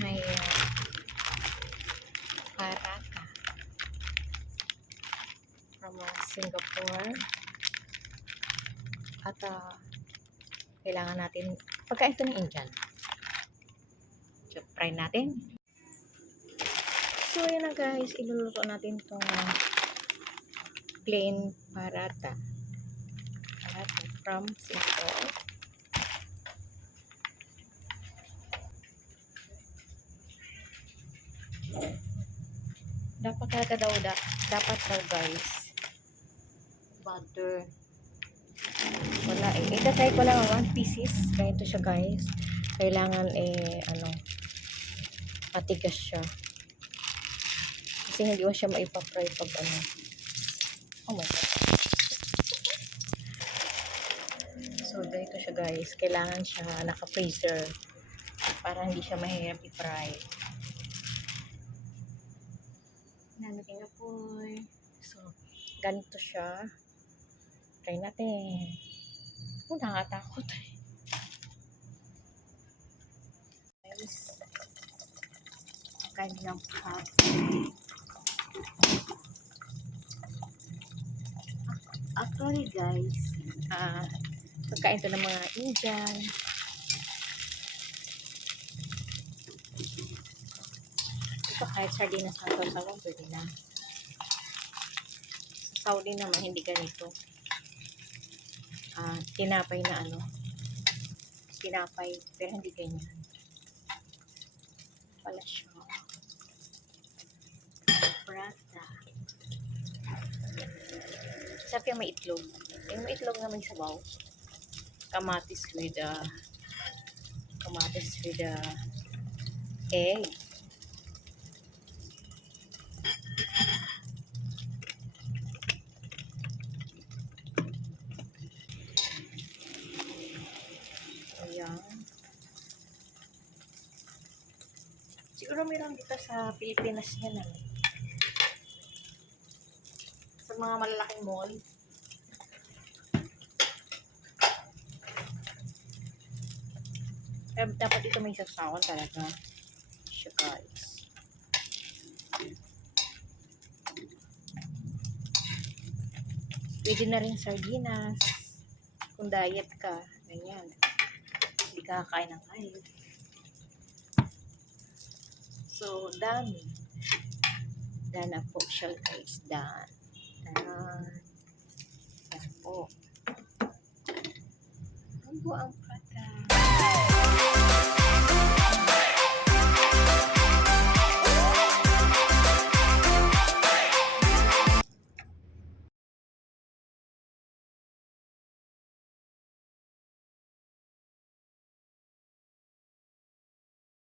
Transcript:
May parata from Singapore. At kailangan natin pagkain ito ng Indian. So, try natin. So, yun na guys. Iluluto natin itong plain parata. Parata from Singapore. Dapat talaga dapat daw guys. Butter. Wala eh. Itatry ko lang 1 pieces. Ganito siya guys. Kailangan matigas siya. Kasi hindi mo siya maipapry pag ano. Oh my god. So, ganito siya guys. Kailangan siya naka-freezer para hindi siya mahirap i-fry. Nalagay na po. So, ganito siya. Try natin. Nakakatakot eh. Guys, kanyang pot. Actually guys, pagkain ito ng mga Indian. Ito kahit sardinas na ito, sawang pwede na. Sa Saudi naman, hindi ganito. Tinapay na tinapay, pero hindi ganyan. Pala siya. Prata. Sarap yung may itlog. Yung may itlog na may sabaw. Kamatis with egg. Ayan. Siguro meron dito sa Pilipinas yan sa mga malalaking mall. Dapat dito may sasawan talaga. Siya guys. Pwede na rin sardinas. Kung diet ka, ganyan. Hindi ka kakain ng kain. So, done. Done na po siya guys. Done. Done po. Ang